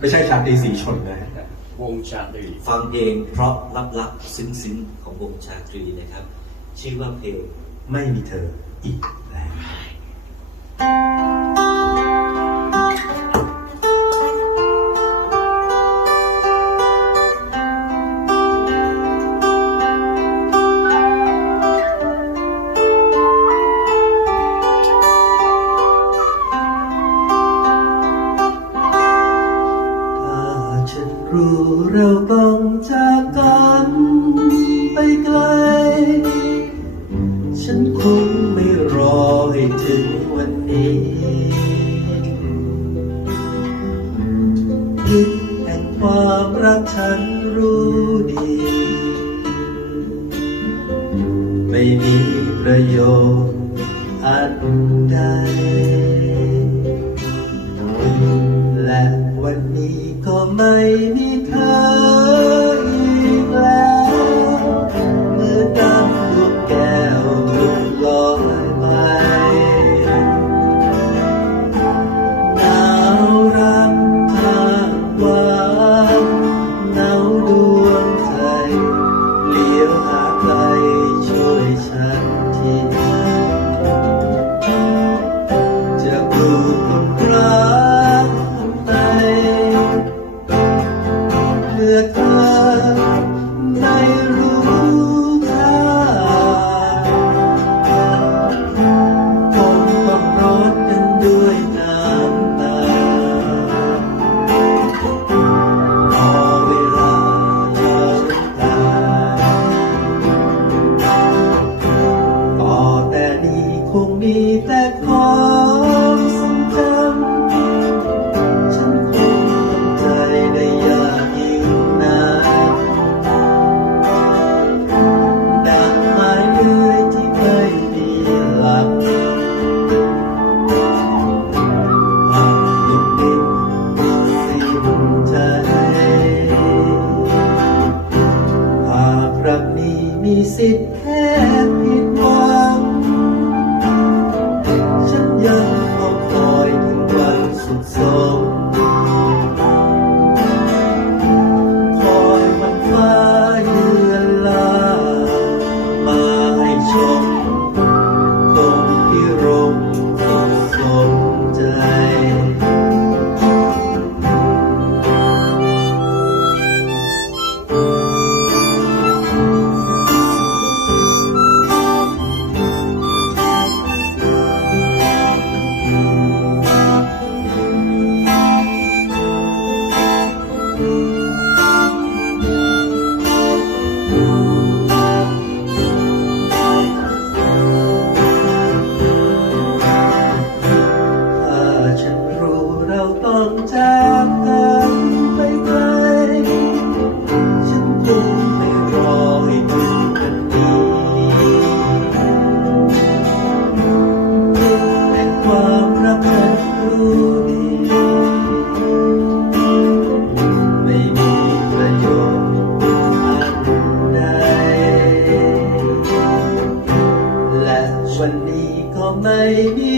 ไม่ใช่ชาตรีสีชนนะวงชาตรีฟังเพลงเพราะลับลับซึ้งซึ้งๆของวงชาตรีนะครับ ชื่อว่าเพลงไม่มีเธออีก รู้เราต้องจากกันไปไกล ฉันคงไม่รอให้ถึงวันนี้พิษแห่งความรักฉันรู้ดี ไม่มีประโยชน์อันใด คงมีแต่ความทรงจำฉันคงทำใจได้ยากยิ่งนานดังไม้เลื่อยที่ไม่มีหลักหากหยุดนิ่งสิ้นใจหากรักนี้มีสิทธิ์ วันนี้ก็ไม่มี